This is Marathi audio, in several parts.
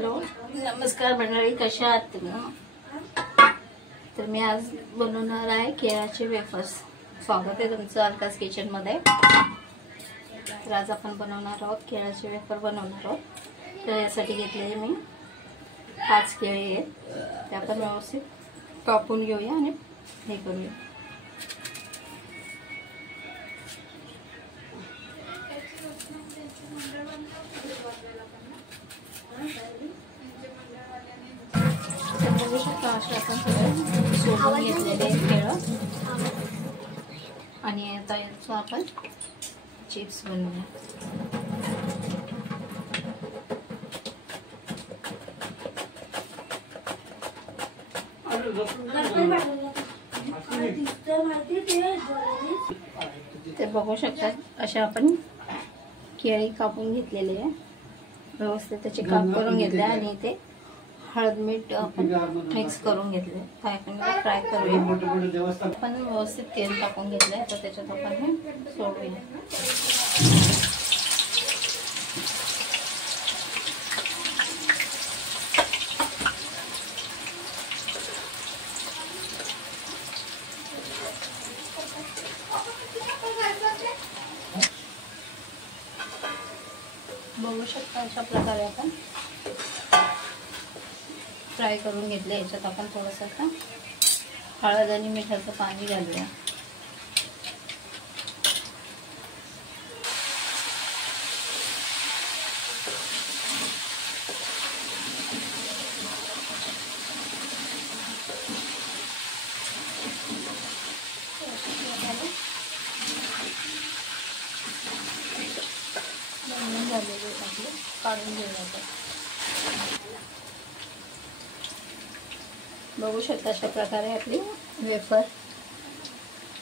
हॅलो नमस्कार मंडळी, कशा आहात तुम्ही? तर मी आज बनवणार आहे केळाचे वेफर्स. स्वागत आहे तुमचं अलकाज किचन मध्ये. तर आज आपण बनवणार आहोत केळाचे वेफर बनवणार आहोत. तर यासाठी घेतलेले मी 5 केळी आहेत. ते आपण व्यवस्थित कापून घेऊया आणि हे करूया. असे आपण सोडून घेतलेले केळं आणि आता याचं आपण चिप्स बनवूया. ते बघू शकतात अशा आपण केळी कापून घेतलेले आहे. व्यवस्थित त्याचे काप करून घेतले आणि ते हळद मीठ आपण मिक्स करून घेतले. काय आपण फ्राय करूया. आपण व्यवस्थित तेल टाकून घेतलंय तर त्याच्यात आपण हे सोडूया. बघू शकता अशा प्रकारे आपण फ्राय करून घेतले. याच्यात आपण थोडंसं आता हळद आणि मिठाचं पाणी घालूया. काढून घेऊया. बघू शकता अशा प्रकारे आपली वेफर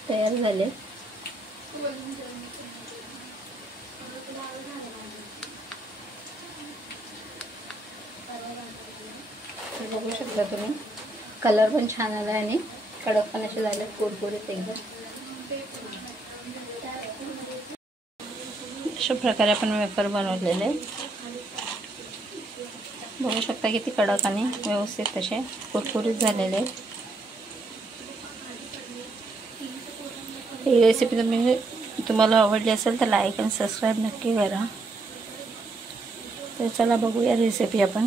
तयार झाले. बघू शकता तुम्ही कलर पण छान आला आणि कडक पण असे झाले कुरकुरीत एकदम. अशा प्रकारे आपण वेफर बनवलेले. बघू शकता किती कडक आणि व्यवस्थित असे कुरकुरीत झालेले. ही रेसिपी तुम्हाला आवडली असेल तर लाईक आणि सबस्क्राईब नक्की करा. तर चला बघूया रेसिपी आपण.